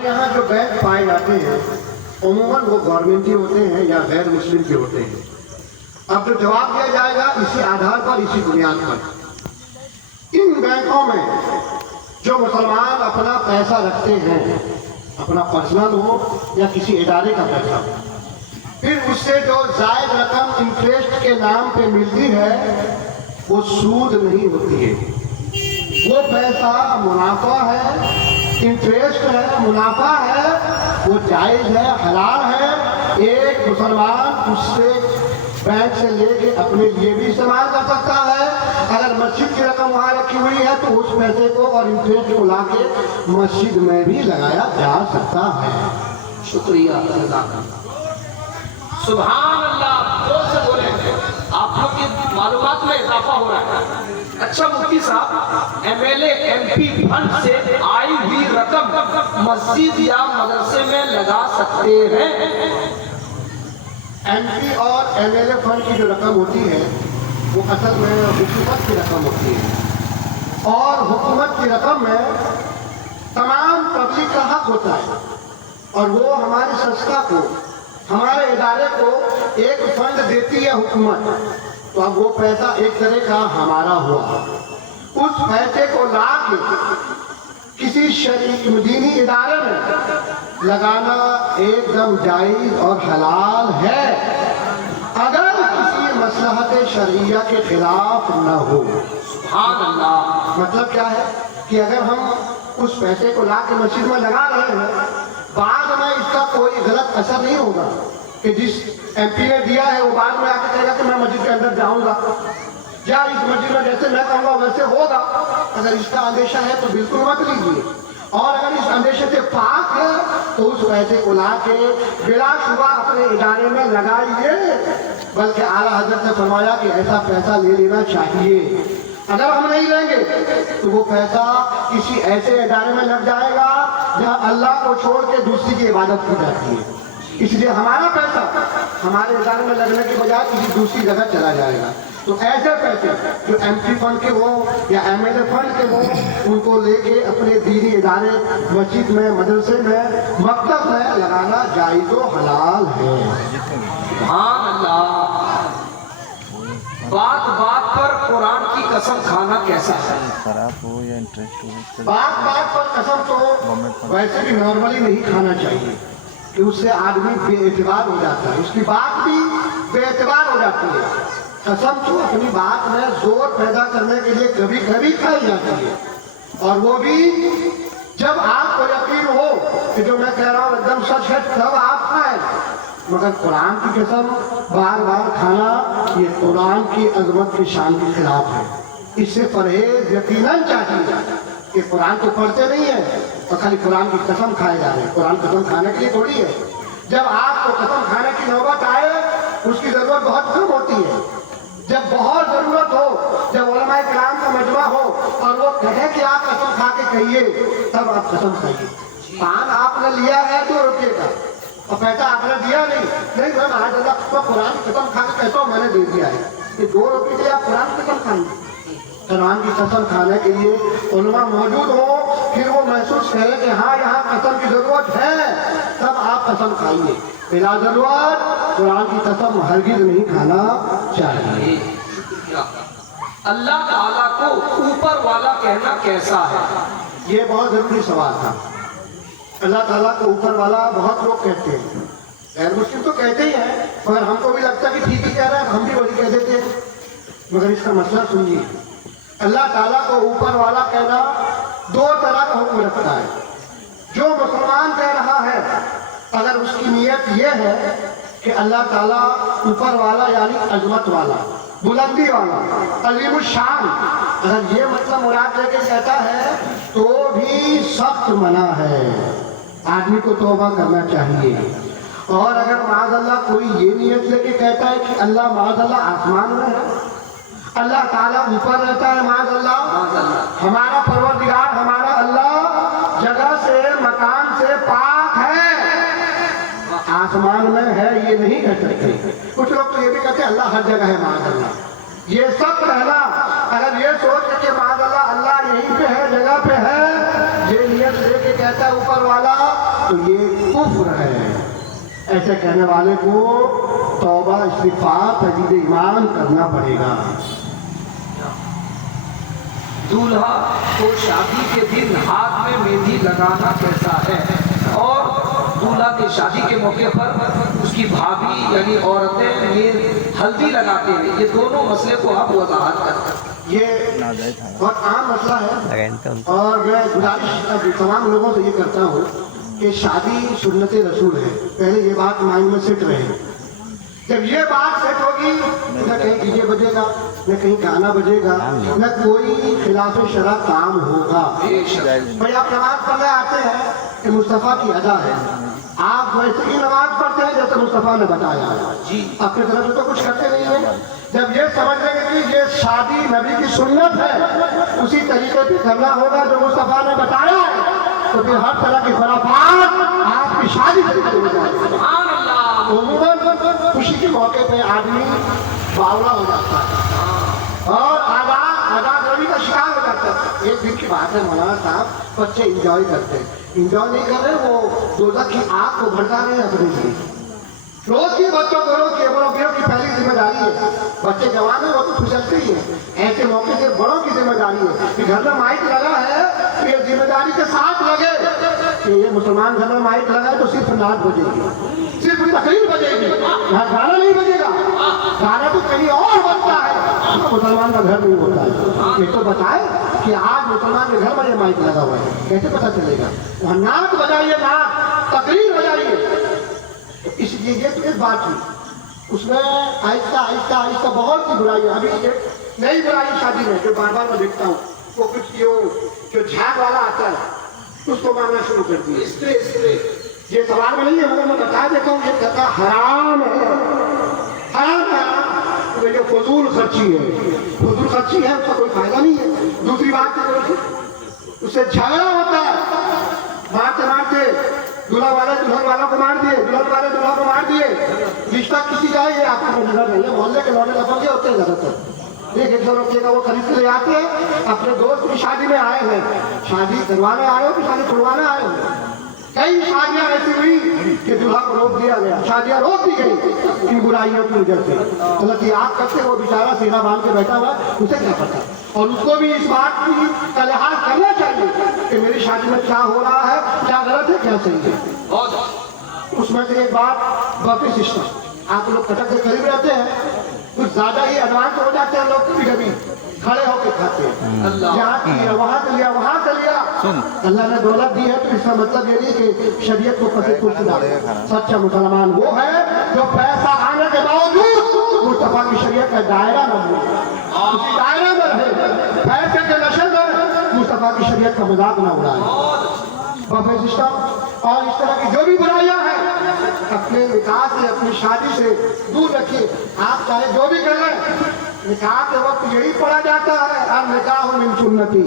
यहाँ जो बैंक पाए जाते हैं उमूमन वो गवर्नमेंटी होते हैं या गैर मुस्लिम के होते हैं। अब जो जवाब दिया जाएगा इसी आधार पर, इसी बुनियाद पर। इन बैंकों में जो मुसलमान अपना पैसा रखते हैं, अपना पर्सनल हो या किसी इदारे का पैसा, फिर उससे जो जायद रकम इंटरेस्ट के नाम पे मिलती है वो सूद नहीं होती है। वो पैसा मुनाफा है, इंटरेस्ट है, मुनाफा है, वो जायज है, हलाल है। एक मुसलमान उससे बैंक से लेके अपने लिए भी इस्तेमाल कर सकता है। अगर मस्जिद की रकम वहाँ रखी हुई है तो उस पैसे को और इंटरेस्ट को लाके मस्जिद में भी लगाया जा सकता है। शुक्रिया। सुभान अल्लाह, जोर से बोले, आप लोग की मालूमात में इजाफा हो रहा है। अच्छा मुफ्ती साहब, एमएलए एमपी फंड से आई हुई रकम मस्जिद या मदरसे में लगा सकते हैं? एमपी और एमएलए फंड की जो रकम होती है वो असल में हुकूमत की रकम होती है, और हुकूमत की रकम में तमाम पब्लिक का हक होता है, और वो हमारी संस्था को, हमारे इदारे को एक फंड देती है हुकूमत। तो अब वो पैसा एक तरह का हमारा हुआ। उस पैसे को ला के किसी शरीक दीनी इदारे में लगाना एकदम जायज और हलाल है, अगर किसी मसलहत शरिया के खिलाफ न हो। सुभान अल्लाह। मतलब क्या है कि अगर हम उस पैसे को ला के मस्जिद में लगा रहे हैं, बाद में इसका कोई गलत असर नहीं होगा कि जिस एमपी ने दिया है वो बाद में आके कहेगा कि मैं मस्जिद के अंदर जाऊंगा, या इस मस्जिद में जैसे मैं कहूँगा वैसे होगा। अगर इसका अंदेशा है तो बिल्कुल मत लीजिए, और अगर इस अंदेशे से पाक है तो उस पैसे को ला के बिलाशुबा अपने इदारे में लगाइए। बल्कि आला हजरत ने फरमाया कि ऐसा पैसा ले लेना चाहिए। अगर हम नहीं लेंगे तो वो पैसा किसी ऐसे इदारे में लग जाएगा जहाँ अल्लाह को छोड़ के दूसरी की इबादत की जाती है। इसलिए हमारा पैसा हमारे इदारे में लगने के बजाय किसी दूसरी जगह चला जाएगा। तो ऐसे पैसे जो एमपी फंड के हो या एमएलए फंड के हो, उनको लेके अपने दीनी इदारे, मस्जिद में, मदरसे में, मकतब में लगाना जायज़ व हलाल है। सुभान अल्लाह। बात बात पर कुरान की कसम खाना कैसा है? खराब हो या इंटरेस्ट हो, बात बात पर कसम तो वैसे भी नॉर्मली नहीं खाना चाहिए कि उससे आदमी बेएतबार हो जाता है, उसकी बात भी बेएतबार हो जाती है। कसम तो अपनी बात में जोर पैदा करने के लिए कभी कभी खाई जाती है, और वो भी जब आपको यकीन हो कि जो मैं कह रहा हूँ एकदम सच है, तब आप खाएं। मगर कुरान की कसम बार बार खाना ये कुरान की अजमत की शान के खिलाफ है। इससे परहेज यकीनन चाहिए कि कुरान तो पढ़ते नहीं है और खाली कुरान की कसम खाए जा रहे हैं। कुरान कसम खाने के लिए थोड़ी है। जब आपको कसम खाने की नौबत आए उसकी जरूरत बहुत कम होती है। जब बहुत जरूरत हो, जब उलमाए किराम का मजमा हो और वो कहे कि आप कसम खा के कहिए, तब आप कसम खाइए। पान आपने लिया है 2 रुपये का और पैसा आपने दिया नहीं मैं महाराज तो कुरान की कसम खा के कहता हूँ मैंने दे दिया है, ये 2 रुपये के आप कुरान की कसम खाएंगे। कुरान की कसम खाने के लिए उलमा मौजूद हो, फिर वो महसूस करें कि हाँ यहाँ कसम की जरूरत है, तब आप कसम खाइए। बिला जरूरत कुरान की कसम हरगिज नहीं खाना चाहिए। अल्लाह ताला को ऊपर वाला कहना कैसा है? ये बहुत जरूरी सवाल था। अल्लाह ताला को ऊपर वाला बहुत लोग कहते हैं, गैर मुस्लिम तो कहते ही हैं, मगर हमको भी लगता है कि ठीक ही कह रहे हैं, हम भी वही कह देते हैं। मगर इसका मसला सुनिए, अल्लाह ताला को ऊपर वाला कहना 2 तरह का हुक्म रखता है। जो मुसलमान कह रहा है, अगर उसकी नीयत ये है कि अल्लाह ताला ऊपर वाला यानी अजमत वाला, बुलंदी वाला, अजीम शान, अगर ये मतलब मुराद लेके कहता है तो भी सख्त मना है, आदमी को तौबा करना चाहिए। और अगर माज़अल्लाह कोई ये नियत लेके कहता है कि अल्लाह माज़अल्लाह आसमान में है, अल्लाह ताला ऊपर रहता है, माज़अल्लाह, हमारा परवरदिगार, हमारा अल्लाह जगह से, मकान से पाक है, आसमान में है, ये नहीं कह सकते। कुछ लोग तो ये भी कहते हैं अल्लाह हर जगह है, माज़अल्लाह। ये सब कहना, अगर ये सोच के माज़अल्लाह अल्लाह यहीं पे है, जगह पे है, ये नियत लेके कहता है ऊपर वाला तो ये कुफ्र है। ऐसे कहने वाले को तौबा इस्तिग़फ़ार तजदीद ईमान करना पड़ेगा। दूल्हा को शादी के दिन हाथ में मेहंदी लगाना कैसा है, और दूल्हा की शादी के मौके पर उसकी भाभी यानी औरतें हल्दी लगाते हैं, ये दोनों मसले को आप वजाहत करते हैं। ये बहुत आम मसला है और मैं गुजारिश तमाम लोगों से ये करता हूँ कि शादी सुन्नत रसूल है, पहले ये बात माइंड में सेट रहे। जब ये बात सेट होगी न कहीं डीजे बजेगा, न कहीं गाना बजेगा, न कोई खिलाफ शरअ काम होगा। भाई आप नमाज पढ़ने आते हैं कि मुस्तफ़ा की अदा है, आप वैसे ही नमाज पढ़ते हैं जैसे मुस्तफ़ा ने बताया जी, अपनी तरफ से तो कुछ करते नहीं हैं। जब ये समझ लेंगे कि ये शादी नबी की सुन्नत है, उसी तरीके से करना होगा जो मुस्तफ़ा ने बताया है, तो फिर हर तरह की खुराफात आपकी शादी से हो जाएगी। खुशी के मौके पे आदमी बावला हो जाता है और आजाद रवि का शिकार हो जाता है। एक दिन की बात है, मौलाना साहब बच्चे इंजॉय करते हैं, इंजॉय नहीं कर रहे, वो दोज़ख की आग को भड़का रहे हैं अपने लिए। रोज की बच्चों को बड़ों की पहली जिम्मेदारी है, बच्चे जवान है वो तो फिसलते ही है, ऐसे मौके से बड़ों की जिम्मेदारी है कि घर में माइक लगा है तो ये जिम्मेदारी के साथ लगे कि ये मुसलमान घर में माइक लगा है तो सिर्फ नाच बजेगी, सिर्फ तकरीर बजेगी, यहाँ गाना नहीं बजेगा। गाना तो कहीं और बनता है, तो मुसलमान का घर नहीं होता है। ये तो बताए कि आज मुसलमान के घर में ये माइक लगा हुआ है, कैसे पता चलेगा? वहाँ नाच बजाइए, नाच तकरीर बजाइए। इसलिए ये तो एक बात थी, उसमें आहिस्ता आहिस्ता आहिस्ता बहुत सी बुराई है। अभी एक नई बुराई शादी में जो बार बार मैं देखता हूँ, वो कुछ जो झाग वाला आता है उसको मांगना शुरू कर दिए। ये सवाल में नहीं है, मगर मैं बता देता हूँ, ये कहता हराम है, हराम है। तो ये फजूल खर्ची है, फजूल खर्ची है, उसका कोई फायदा नहीं है। दूसरी बात उससे झगड़ा होता है, मारते मारते दूल्हा वाले दुल्हन वालों को मार दिए, दुल्हन वाले दुल्हा को मार दिए। रिश्ता किसी का है, ये आपको नजर नहीं है, मोहल्ले के लौटे लफंगे होते हैं ज्यादातर। एक 100 रुपये का वो खरीद के ले आते हैं, अपने दोस्त की शादी में आए हैं, शादी करवाने आए हो कि शादी छुड़वाने आए हो। कई शादियां ऐसी हुई कि दूल्हा को रोक दिया गया, शादियां रोक दी गई इन बुराइयों की वजह से। गलती आप करते, वो बेचारा सीना बांध के बैठा हुआ, उसे क्या पता। और उसको भी इस बात की का लिहाज करना चाहिए कि मेरी शादी में क्या हो रहा है, क्या गलत है, क्या सही है। उसमें से एक बात बफे सिस्टम, आप लोग कटक के करीब रहते हैं, कुछ ज्यादा ही एडवांस हो जाते हैं लोग, कभी कभी खड़े होकर खाते हैं, यहाँ किया वहाँ कर लिया, वहाँ कर लिया। अल्लाह ने दौलत दी है तो इसका मतलब ये नहीं कि शरीयत को पसे कुछ डाले। सच्चा मुसलमान वो है जो पैसा आने के बावजूद मुस्तफा की शरीयत का दायरा न हो, उसी दायरे में रहे, पैसे के नशे में मुस्तफा की शरीयत का मजाक न उड़ाए। बफे सिस्टम और इस तरह की जो भी बुराइयां हैं, अपने निकाह से, अपनी शादी से दूर रखिए। आप चाहे जो भी कर लें, निकाह के वक्त यही पढ़ा जाता है, अब निकाह मिन सुन्नती,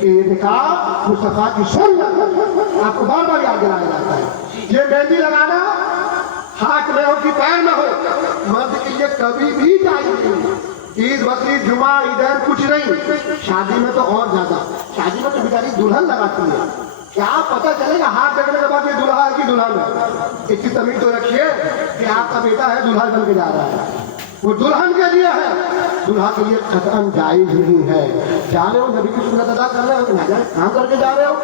कि निकाह मुस्तफा की सुन्नत आपको बार बार याद दिलाया जाता है। ये मेहंदी लगाना हाथ में हो कि पैर में हो, मर्द के लिए कभी भी चाहिए। ईद बकरीद जुमा इधर कुछ नहीं, शादी में तो और ज्यादा। शादी में तो बेचारी दुल्हन लगाती है, क्या पता चलेगा हाथ लगने के बाद ये दुल्हा है कि दुल्हन है। इतनी तमीज तो रखिए कि आपका बेटा है दुल्हा बन के जा रहा है, वो दुल्हन के लिए है, दुल्हा के लिए कतई जायज नहीं है। जा रहे हो नबी की सुन्नत अदा कर रहे हो, नाजायज काम करके जा रहे हो,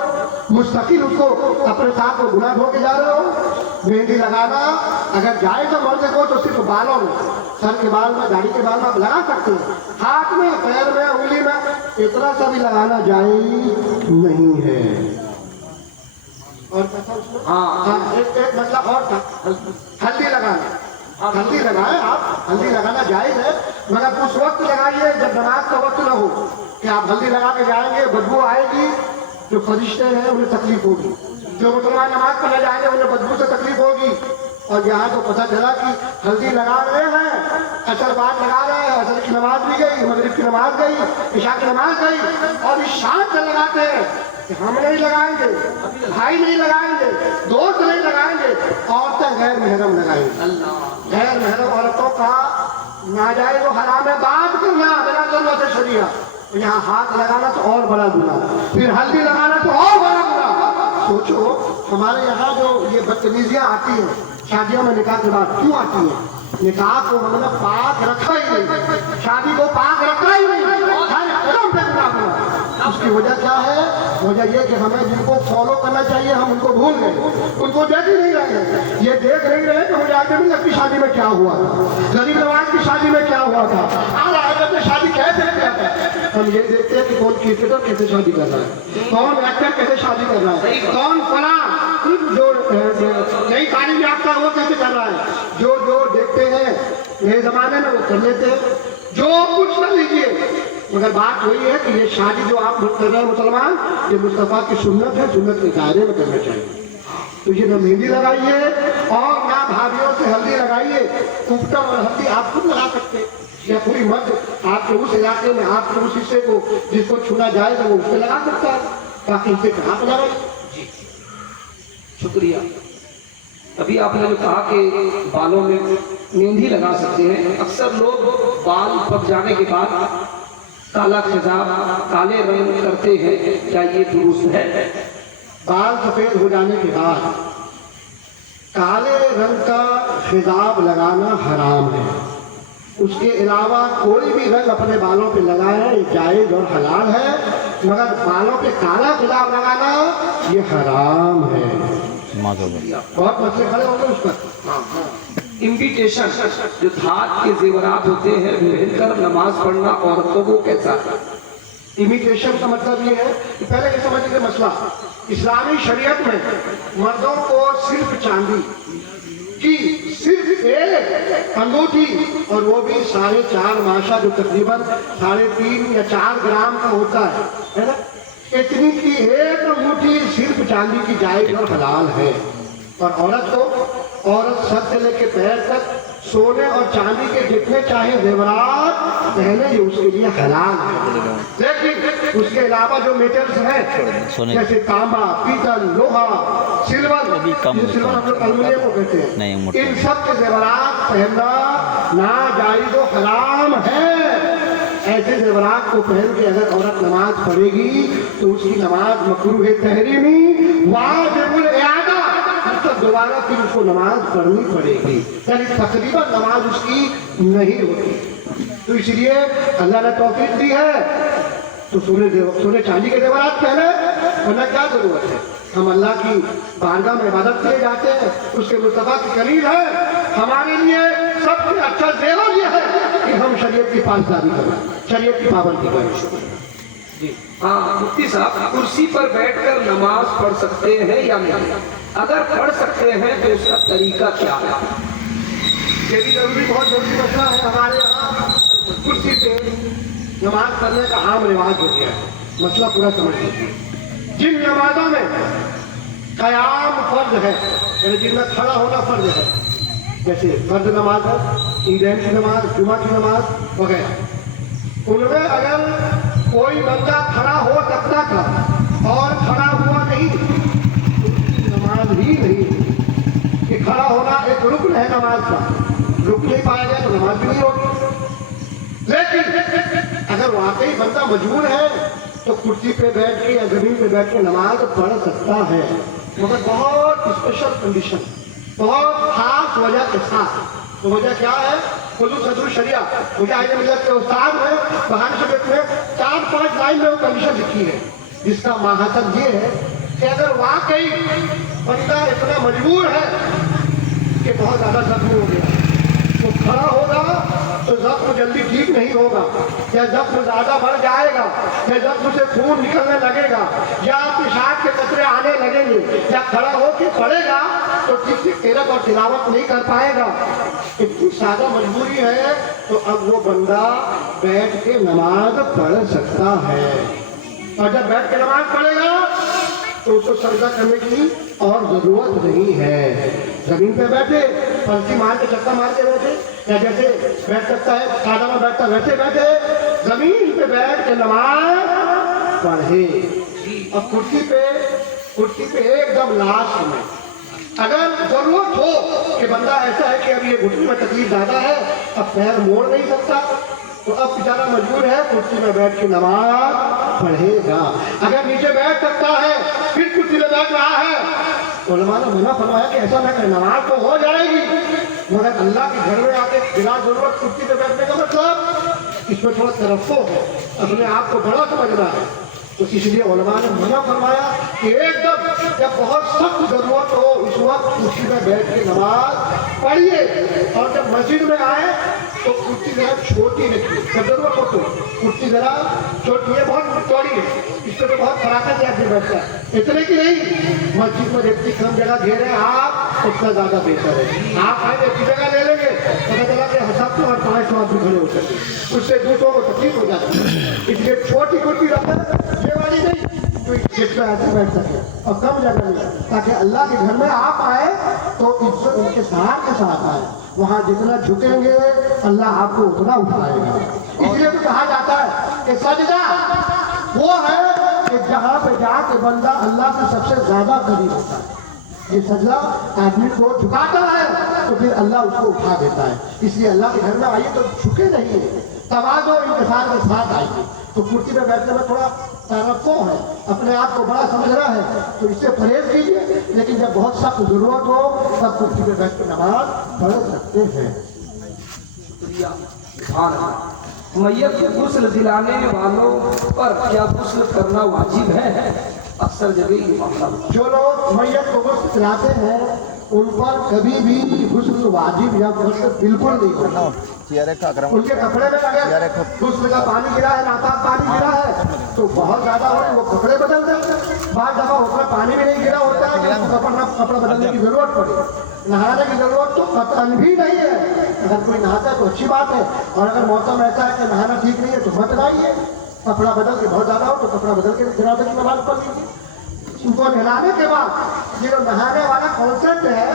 मुस्तकिल उसको अपने साथ को गुनाह धो के जा रहे हो। मेहंदी लगाना अगर जाए तो मर्द को तो सिर्फ बालों में, सर के बाल में, दाढ़ी के बाल में आप लगा सकते हैं, हाथ में, पैर में, उंगली में, इतना सा भी लगाना जायज नहीं है। और एक मतलब और था, हल्दी लगाना। हल्दी लगाए आप, हल्दी लगाना जायज है, मगर उस वक्त लगाइए जब नमाज का वक्त न हो कि आप हल्दी लगा के जाएंगे, बदबू आएगी, जो फरिश्ते हैं उन्हें तकलीफ होगी, जो मुसलमान नमाज पढ़ने जाएंगे उन्हें बदबू से तकलीफ होगी। और यहाँ तो पता चला कि हल्दी लगा रहे हैं, असर बाद लगा रहे हैं, असर की नमाज भी गई, मगरिब की नमाज गई, इशा की नमाज गई, और इस शान से लगाते हैं कि हम नहीं लगाएंगे, भाई नहीं लगाएंगे, दोस्त नहीं लगाएंगे, औरतें गैर महरम लगाएंगे। गैर महरम औरतों का नाजायज और हराम है बात करना बिना जरूरत शरीयत। यहाँ हाथ लगाना तो और बड़ा गुनाह, फिर हल्दी लगाना तो और बड़ा गुनाह। सोचो हमारे यहाँ जो ये बदतमीजियाँ आती हैं शादियों में निकाह के बाद क्यों आती हैं? निकाह को हमने पाक रखा ही नहीं, शादी को पाक रखा ही नहीं, हर कदम पे गुनाह हुआ। उसकी वजह क्या है? वजह ये कि हमें जिनको फॉलो करना चाहिए हम उनको भूल गए, उनको देख ही नहीं रहे। ये देख नहीं रहे कि मुझे आगे मिलत की शादी में क्या हुआ था, गरीब नवाज की शादी में क्या हुआ था, आला में शादी कैसे किया था। हम ये देखते हैं कि कौन क्रिकेटर कैसे शादी कर रहा है, कौन एक्टर कैसे शादी कर रहा है, कौन फला जो नई तालीम याफ्ता वो कैसे कर रहा है। जो जो देखते हैं नए जमाने में वो कर लेते हैं, जो कुछ न लीजिए। मगर बात वही है कि ये शादी जो आप कर रहे हैं मुसलमान, ये मुस्तफा की सुन्नत है, सुन्नत के दायरे में करना चाहिए। तो ये न मेहंदी लगाइए और ना भाभीयों से हल्दी लगाइए। कुफ्ता और हल्दी आप खुद लगा सकते, या पूरी मर्द आपके उस इलाके में आपके उस हिस्से को जिसको छूना जाएगा वो उससे लगा सकता है, बाकी इसे कहाँ पर लगाइए। शुक्रिया। अभी आपने जो कहा कि बालों में मेहंदी लगा सकते हैं, अक्सर लोग बाल पक जाने के बाद काला खिजाब काले रंग करते हैं, क्या ये दुरुस्त है? बाल सफेद हो जाने के बाद काले रंग का खिजाब लगाना हराम है। उसके अलावा कोई भी रंग अपने बालों पे लगाए ये जायज और हलाल है, मगर बालों पे काला खिजाब लगाना ये हराम है। बहुत मसले खड़े होंगे उस पर। इन्विटेशन जो धात के जेवरात होते हैं पहनकर नमाज पढ़ना औरतों को कैसा है? इमिटेशन का मतलब ये है कि पहले ये समझ लीजिए मसला, इस्लामी शरीयत में मर्दों को सिर्फ चांदी की सिर्फ एक अंगूठी, और वो भी 4.5 माशा जो तकरीबन 3.5 या 4 ग्राम का होता है ना, इतनी की एक अंगूठी सिर्फ चांदी की जायज और हलाल है। और औरत सर से लेके पैर तक सोने और चांदी के जितने चाहे जेवरात पहने ये उसके लिए हलाल है। लेकिन उसके अलावा जो मेटल्स हैं जैसे तांबा, पीतल, लोहा, सिल्वर हम लोग एल्युमिनियम को कहते हैं, इन सब के जेवरात पहनना नाजायज और हराम है। ऐसे जेवरात को पहन के अगर औरत नमाज पढ़ेगी तो उसकी नमाज मकरूह तहरीमी वाजिबुल इआदा, मतलब दोबारा फिर उसको नमाज पढ़नी पड़ेगी, यानी तकरीबन नमाज उसकी नहीं होती। तो इसलिए अल्लाह ने तौफीक दी है तो सोने चांदी के जेवरात पहने, वरना क्या जरूरत है। हम अल्लाह की बारगाह में इबादत के लिए जाते हैं, उसके मुस्तफा की करीब है। हमारे लिए सबसे अच्छा जेवर यह है कि हम शरीयत की पासदारी करें, शरीयत की पाबंदी करें। जी हाँ मुफ्ती साहब, कुर्सी पर बैठकर नमाज पढ़ सकते हैं या नहीं? अगर पढ़ सकते हैं तो उसका तरीका क्या है? ये भी जरूरी बहुत जरूरी मसला है। हमारे यहाँ कुर्सी पे नमाज पढ़ने का आम रिवाज हो गया है, मसला पूरा समझ लीजिए। जिन नमाजों में कयाम फर्ज है, यानी जिनमें खड़ा होना फर्ज है, जैसे फर्ज नमाज है, ईदैन की नमाज, जुमा की नमाज वगैरह, उनमें अगर कोई बंदा खड़ा हो सकता था और खड़ा हुआ नहीं तो उसकी नमाज ही नहीं होगी। कि खड़ा होना एक रुकन है नमाज का, रुक नहीं पाया गया तो नमाज भी नहीं होगी। लेकिन अगर वाकई बंदा मजबूर है तो कुर्सी पे बैठ के या जमीन पे बैठ के नमाज पढ़ सकता है, मगर बहुत स्पेशल कंडीशन, बहुत खास वजह के साथ। तो वजह क्या है? कुल्लू सदरुल शरिया मुजाहिद मिल्लत के उस्ताद है बहान शरीफ में 4-5 लाइन में वो कंडीशन लिखी है, जिसका माहसब ये है कि अगर वाकई बंदा इतना मजबूर है कि बहुत ज्यादा जख्म हो गया तो खड़ा होगा तो जख्म जल्दी ठीक नहीं होगा, या जख्म ज्यादा बढ़ जाएगा, या जख्म से खून निकलने लगेगा, या पेशाब के कचरे आने लगेंगे, या खड़ा होकर पड़ेगा तो ठीक से तिलक और तिलावत नहीं कर पाएगा। इतनी ज्यादा मजबूरी है तो अब वो बंदा बैठ के नमाज पढ़ सकता है। और जब बैठ के नमाज पढ़ेगा तो उसको सजदा करने की और जरूरत नहीं है। जमीन पे बैठे पलटी मार के चक्का मार के बैठे, या जैसे बैठ सकता है सादा में बैठता वैसे बैठे, जमीन पे बैठ के नमाज पढ़े। अब कुर्सी पे एकदम लास्ट में अगर जरूरत हो कि बंदा ऐसा है कि अब ये घुटने में तकलीफ ज्यादा है, अब पैर मोड़ नहीं सकता, तो अब बेचारा मजबूर है कुर्सी में बैठ के नमाज पढ़ेगा। अगर नीचे बैठ सकता है फिर कुर्सी में बैठ रहा है, उलमा ने मना फरमाया कि ऐसा ना करें, नमाज तो हो जाएगी मगर अल्लाह के घर में आके बिना जरूरत कुर्सी पे बैठने का मतलब इसमें थोड़ा तरफ़्फ़ुर है, अपने आप को बड़ा समझना है। तो इसलिए उलमा ने मना फरमाया कि एकदम जब बहुत सख्त जरूरत हो उस वक्त कुर्सी में बैठ के नमाज पढ़िए, और जब मस्जिद में आए तो कुर्सी जरा छोटी रखिए, जब जरूरत हो तो कुर्सी जरा छोटी है, बहुत चौड़ी है, इस पर तो बहुत फराका से आदमी बैठता है, इतने की नहीं मस्जिद में जितनी कम जगह घेरे आप उतना ज्यादा बेहतर है। आप आए एक जगह ले लेंगे, पता चला कि 700 और 500 आदमी खड़े हो सकते, उससे दूसरों को तकलीफ हो जाती है। इसलिए छोटी कुर्सी रखें, ये वाली नहीं तो सीट पे ऐसे बैठ सके और कम जगह में, ताकि अल्लाह के घर में आप आए तो इज्जत उनके साथ आए, वहाँ जितना झुकेंगे अल्लाह आपको उतना उठाएगा। इसलिए तो कहा जाता है कि सजदा वो है कि जहाँ पे जाके बंदा अल्लाह से सबसे ज्यादा करीब होता है। ये सजदा आदमी को झुकाता है तो फिर अल्लाह उसको उठा देता है। इसलिए अल्लाह के घर में आइए तो झुके नहीं है, तवाज़ो इंतज़ार के साथ आइए। तो कुर्सी में बैठने में थोड़ा तरफ़्फ़ुर है, अपने आप को बड़ा समझना है, तो इससे परहेज कीजिए। लेकिन जब बहुत सख्त जरूरत हो तब कुर्सी में बैठ कर नमाज पढ़ सकते हैं। मैयत को गुस्ल दिलाने वालों पर क्या गुस्ल करना वाजिब है? अक्सर जगह ये मामला जो लोग मैयत को गुस्ल दिलाते हैं उन पर कभी भी गुस्ल वाजिब या गुस्ल बिल्कुल नहीं करना। उनके कपड़े में अगर गुस्ल का पानी गिरा है, नापाक पानी गिरा है तो बहुत ज्यादा हो वो कपड़े बदल देते हैं। बाद दफा उसमें पानी भी नहीं गिरा होता है तो कपड़ा बदलने की जरूरत पड़े। नहाने की जरूरत तो कतई भी नहीं है, अगर कोई नहाता है तो अच्छी बात है, और अगर मौसम ऐसा है कि नहाना ठीक नहीं है तो मत नहाइए। कपड़ा बदल के बहुत ज्यादा हो तो कपड़ा बदल के जनाजे की नमाज पढ़ लीजिए। उनको नहलाने के बाद ये जो नहाने वाला कॉन्सेप्ट है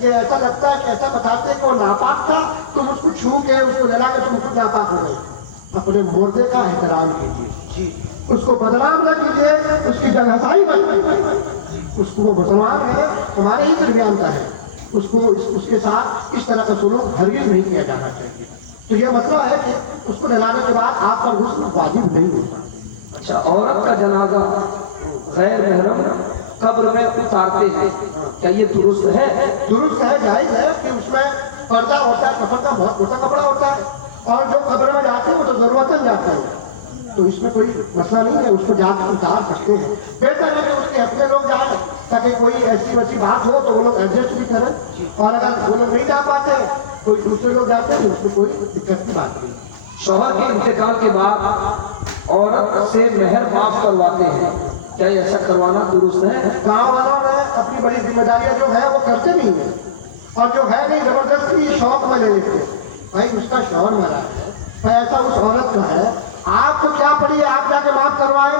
कि ऐसा लगता है कि ऐसा बताते हैं कि वो नापाक था, तुम उसको छू के उसको नहला के तुम उसको नापाक हो गए। अपने मुर्दे का एहतराम कीजिए, उसको बदनाम न कीजिए, उसकी जगहसाई मत कीजिए। उसको वो मुसलमान है, हमारे ही दरमियान का है, उसको उसके साथ इस तरह का सुलूक हरगिज़ नहीं किया जाना चाहिए। तो ये मतलब है कि उसको नहलाने के बाद आप पर गुस्ल वाजिब नहीं होता। अच्छा, औरत का जनाजा गैर महरम कब्र में उतारते हैं, क्या ये दुरुस्त है? दुरुस्त है, जायज है कि उसमें पर्दा होता है, कफन का बहुत मोटा कपड़ा होता है, और जो कब्र में जाते हैं वो तो जरूरतन जाते हैं, तो इसमें कोई मसला नहीं है, उसको जाकर उतार सकते हैं। बेहतर है कि उसके अपने लोग जाए ताकि कोई ऐसी वैसी बात हो तो वो लोग एडजस्ट भी करें, और अगर वो लोग नहीं जा पाते कोई दूसरे लोग जाते हैं उसमें कोई दिक्कत की बात नहीं। शौहर के इंतकाल के बाद औरत से मेहर माफ करवाते हैं, क्या ऐसा करवाना दुरुस्त है? गाँव वालों ने अपनी बड़ी जिम्मेदारियां जो है वो करते नहीं है, और जो है नहीं जबरदस्ती शौक में ले लेते हैं। भाई उसका शौहर मरा है, पैसा उस औरत का है, आपको क्या पड़ी है आप जाके माफ करवाए?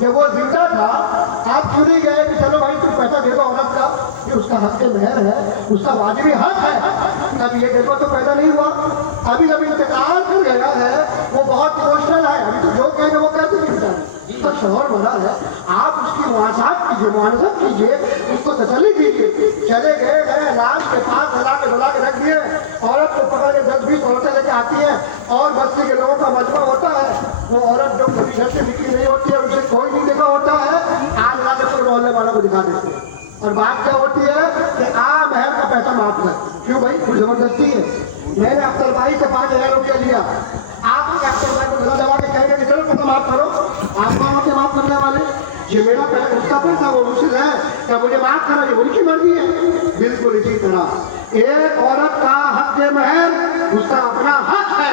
जब वो जिंदा था आप क्यों नहीं गए कि चलो भाई तुम पैसा दे दो औरत का, ये उसका हक के मेहर है, उसका वाजिबी हक है, अब ये देखो तो पैदा नहीं हुआ, अभी जब इंतकाल कर गया है वो बहुत इमोशनल है, अभी तो जो कहेंगे वो कहते नहीं, उसका शौहर मरा है, आप उसकी मुआवजात कीजिए, मुआवजत कीजिए, उसको तसल्ली कीजिए। चले गए लाश के पास धुला के रख दिए, औरत को पकड़ के 10-20 औरतें लेके आती हैं, और बस्ती के लोगों का मजमा होता है, वो औरत जो कभी घर से बिक्री नहीं होती है उसे कोई नहीं देखा होता है, आज ला के पूरे मोहल्ले वालों को दिखा देते हैं, और बात क्या होती है कि महर का पैसा माफ कर, क्यों भाई कोई जबरदस्ती है? मैंने अख्तर भाई से 5,000 रुपया लिया, आप अख्तर भाई को गला दबा के कहेंगे कि चलो पैसा माफ करो, आप कौन होते माफ करने वाले? ये मेरा पैसा उसका पैसा वो मुझसे है, क्या मुझे माफ करा? ये उनकी मर्जी है। बिल्कुल इसी तरह एक औरत का हक के महर उसका अपना हक है,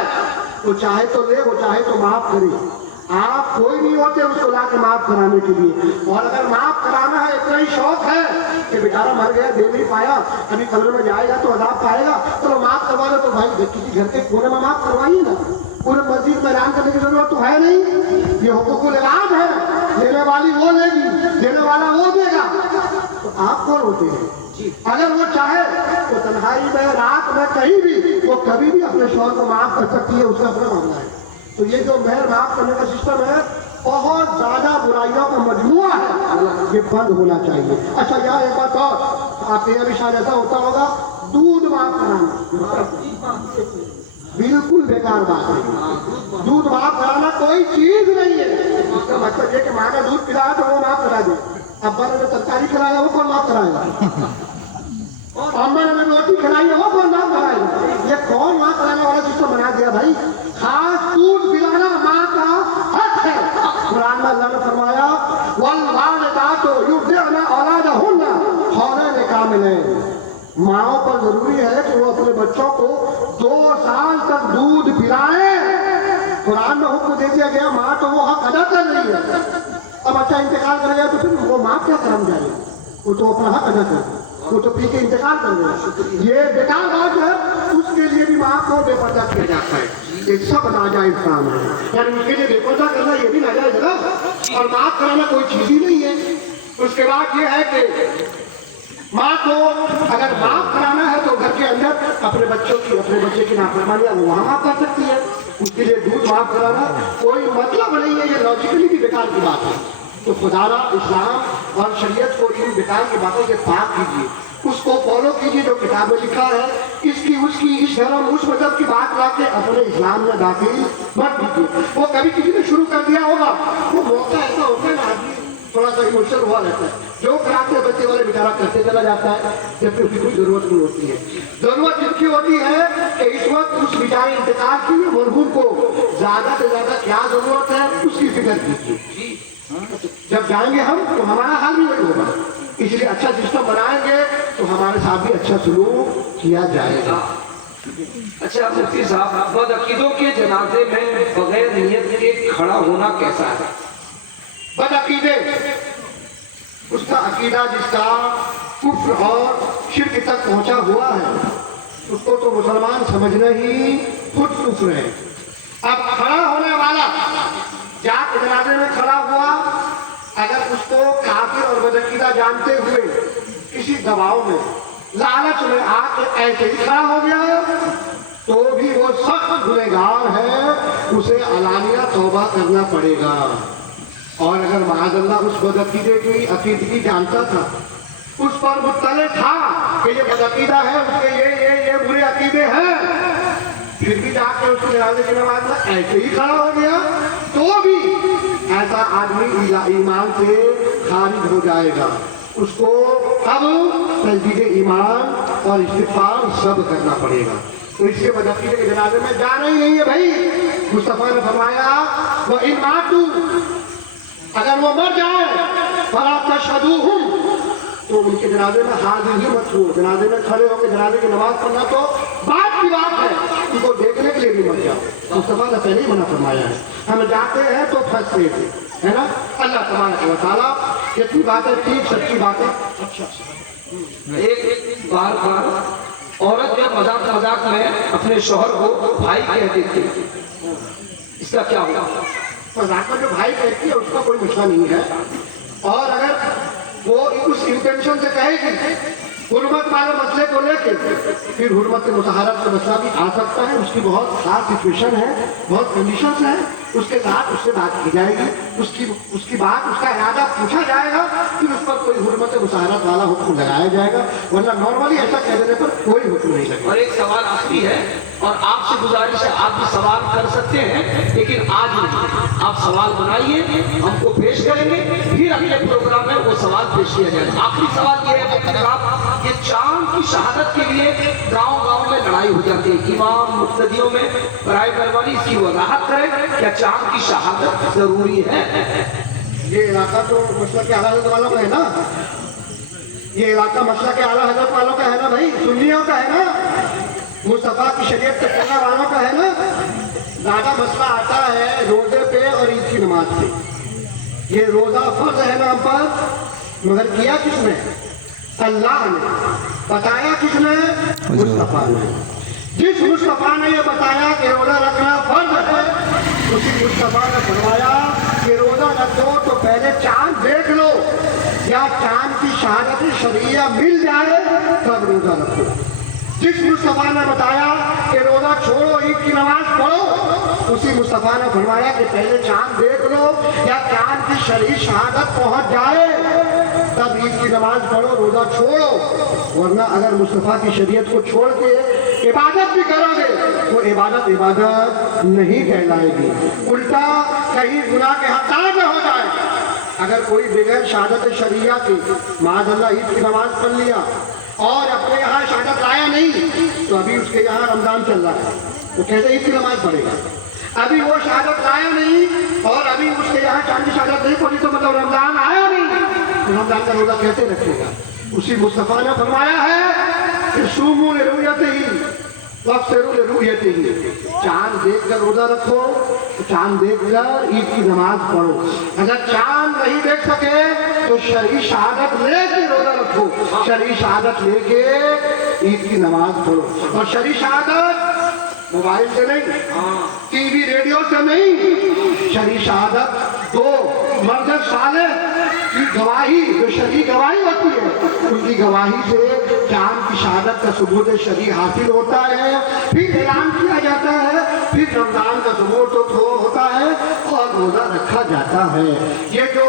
वो चाहे तो ले, वो चाहे तो माफ करे, आप कोई नहीं होते उसको ला के माफ कराने के लिए। और अगर माफ कराना है, इतना ही शौक है कि बेचारा मर गया, दे नहीं पाया, अभी कब्र में जाएगा तो अदाब पाएगा, चलो माफ करवा लो, तो भाई किसी घर के कोने में माफ करवाइए ना, पूरे मस्जिद में ऐलान करने की जरूरत तो है नहीं। ये हुकूकुल इलाज है, लेने वाली वो लेगी, देने वाला वो देगा, तो आप कौन होते हैं? अगर वो चाहे तो तन्हाई में, रात में, कहीं भी वो कभी भी अपने शौहर को माफ कर सकती है, उसका अपना मामला है। तो ये जो मेहर माफ करने का सिस्टम है बहुत ज्यादा बुराइयों का मजमुआ है, ये बंद होना चाहिए। अच्छा यहाँ एक बात और, आपके यहाँ भी शायद ऐसा होता होगा, दूध माफ कराना, बिल्कुल बेकार बात है। दूध माफ कराना कोई चीज नहीं है। इसका मतलब ये कि माँ का दूध पिलाया तो वो माफ करा दे, अब्बा ने जो तरकारी खिलाया वो कौन माफ कराएगा, अम्मा ने रोटी खिलाई है वो कौन माफ कराएगा, ये कौन माफ कराने वाला सिस्टम बना दिया भाई। खास दूध पिलाना माँ का हक है। कुरान में अल्लाह ने फरमाया वल वालिदातु युर्दिअना औलादहुन्ना हौलैन कामिलैन, माओ पर जरूरी है कि वो अपने बच्चों को 2 साल तक दूध पिलाए। कुरान में हुक्म दे दिया गया, माँ तो वो हक अदा कर रही है। अब बच्चा इंतकाल करेगा तो फिर वो माँ क्या करम जाएगी, वो तो अपना हक अदा कर, वो तो पी के इंतकाल कर रहे। ये बेकार बात है, उसके लिए भी माँ को बेपर्दा किया जाता है। ये सब नाजायज काम है, यानी उसके लिए बेपर्दा करना ये भी नाजायज है ना। और माफ कराना कोई चीज ही नहीं है। उसके बाद ये है कि माँ को अगर माफ कराना है तो घर के अंदर अपने बच्चे की नाफरमानियां वो वहां माफ कर सकती है। उसके लिए दूध माफ कराना कोई मतलब नहीं है, ये लॉजिकली भी बेकार की बात है। तो खुदारा इस्लाम और शरीयत को इन बेकार की बातों से पाक कीजिए, उसको फॉलो कीजिए जो किताब में लिखा है। इसकी उसकी इस धर्म उस मजहब की बात लाके अपने इस्लाम में दाखिल मत कीजिए। वो कभी किसी ने शुरू कर दिया होगा, वो मौका ऐसा होता है ना, आदमी थोड़ा सा इमोशनल हुआ रहता है, जो कराते बच्चे वाले बेचारा करते चला जाता है, जबकि उसकी कोई जरूरत नहीं होती है। जरूरत जिसकी होती है कि इस वक्त उस बेचारे इंतकाल की मरहूम को ज्यादा से ज्यादा क्या जरूरत है उसकी फिक्र कीजिए। जब जाएंगे हम तो हमारा हाल भी वही होगा, इसलिए अच्छा सिस्टम बनाएंगे तो हमारे साथ भी अच्छा सलूक किया जाएगा। अच्छा मुफ्ती साहब, बदअकीदों के जनाजे में बगैर नियत के खड़ा होना कैसा है? बदअकीदे उसका अकीदा जिसका कुफ्र और शिर्क तक पहुंचा हुआ है, उसको तो मुसलमान समझना ही खुद कुफ्र है। अब खड़ा होने वाला जात जनाजे में खड़ा हुआ, अगर उसको काफिर और बदअकीदा जानते हुए किसी दबाव में लालच में आके ऐसे ही खड़ा हो गया तो भी वो सख्त गुनहगार है, उसे अलानिया तौबा करना पड़ेगा। और अगर महाजल्ला उस बदअकीदे की अकीदगी जानता था, उस पर मुत्तले था कि ये बदअकीदा है, उसके ये बुरे अकीदे हैं, फिर भी जाके उसके जनाजे की नमाज में ऐसे ही खड़ा हो गया तो भी ऐसा आदमी ईमान से खारिज हो जाएगा। उसको अब तजदीद ईमान और इस्तिग़फ़ार सब करना पड़ेगा। तो इसके बदअकीदे के जनाजे में जाना ही नहीं है भाई। मुस्तफा ने फरमाया वो इन मातू, अगर वो मर जाए फला तशहदूहुम, तो उनके जनाजे में हाजिर ही मत हो, जनाजे में खड़े होकर जनाजे की नमाज पढ़ना तो बात की बात है, उनको देखने के लिए भी मत जाओ। मुस्तफा ने पहले ही मना फरमाया है। हम जाते हैं तो फंसते हैं ना। अल्लाह तबारक व तआला कितनी बातें ठीक सच्ची बातें। अच्छा एक बार औरत जब मजाक मजाक में अपने शौहर को भाई कह देती है, इसका क्या होगा? मजाक में जो भाई कहती है उसका कोई मसला नहीं है, और अगर वो उस इंटेंशन से कहेगी हुर्मत वाले मसले को लेकर, फिर हुर्मत मुताहरत का मसला भी आ सकता है। उसकी बहुत खास सिचुएशन है, बहुत कंडीशंस है, उसके साथ उससे बात की जाएगी, उसकी बात उसका इरादा पूछा जाएगा, फिर उस पर कोई हुर्मत मुताहरत वाला हुक्म लगाया जाएगा, वरना नॉर्मली ऐसा कह देने पर कोई हुक्म नहीं लगेगा। और एक सवाल आखिरी है, और आपसे गुजारिश है, आप भी सवाल कर सकते हैं, लेकिन आज आप सवाल बनाइए, हमको पेश करेंगे, फिर अगले प्रोग्राम में वो सवाल पेश किया जाएगा। आखिरी सवाल ये है आप, ये चांद की शहादत के लिए गांव-गांव में लड़ाई हो जाती है, इमाम मुक्तदियों में बराए मेहरबानी इसकी वजाहत करें, क्या चांद की शहादत जरूरी है? ये इलाका तो मसला के आला हज़रत वालों का है ना, ये इलाका मसला के आला हज़रत वालों का है ना भाई, सुन्नियों का है ना, मुस्तफा की शरीयत के पढ़ने वालों का है ना। ज्यादा मसला आता है रोजे पे और ईद की नमाज पे। ये रोजा फर्ज है ना हम पर, मगर किया किसने? अल्लाह ने। बताया किसने? मुस्तफा ने। जिस मुस्तफा ने ये बताया कि रोजा रखना फर्ज है, उसी मुस्तफा ने फरमाया कि रोजा रखो तो पहले चांद देख लो, या चांद की शहादत शरिया मिल जाए तब रोजा रखो। जिस मुस्तफा ने बताया कि रोजा छोड़ो ईद की नमाज पढ़ो, उसी मुस्तफा ने फरमाया कि पहले चांद देख लो या चांद की शरई शहादत पहुंच जाए तब ईद की नमाज पढ़ो, रोजा छोड़ो। वरना अगर मुस्तफा की शरीयत को छोड़ के इबादत भी करोगे तो इबादत इबादत नहीं कहलाएगी, उल्टा कहीं गुनाह के हकदार न हो जाए। अगर कोई बगैर शहादत शरिया के माज़अल्लाह ईद की नमाज पढ़ लिया और अपने यहाँ शहादत लाया नहीं, तो अभी उसके यहाँ रमजान चल रहा है, तो कैसे ईद की नमाज पढ़ेगा? अभी वो शहादत लाया नहीं और अभी उसके यहाँ चांद की शहादत नहीं पड़ी, तो मतलब रमजान आया नहीं, तो रमजान का रोजा कैसे रखेगा? उसी मुस्तफ़ा ने फरमाया है कि सूमू लिरुयतिही वफ्तिरू लिरुयतिही, चांद देखकर रोजा रखो, चांद देखकर ईद की नमाज पढ़ो। अगर चांद नहीं देख सके तो शरई शहादत लेके रोजा रखो, शरई शहादत लेके ईद की नमाज पढ़ो। और शरई शहादत मोबाइल से नहीं, टीवी रेडियो से नहीं, शरई शहादत दो मर्द साले की गवाही, जो शरई गवाही होती है, उनकी गवाही से चांद की शहादत का सबूत शरई हासिल होता है, फिर ऐलान किया जाता है, फिर रमजान का सबूत होता है और रोजा रखा जाता है। ये जो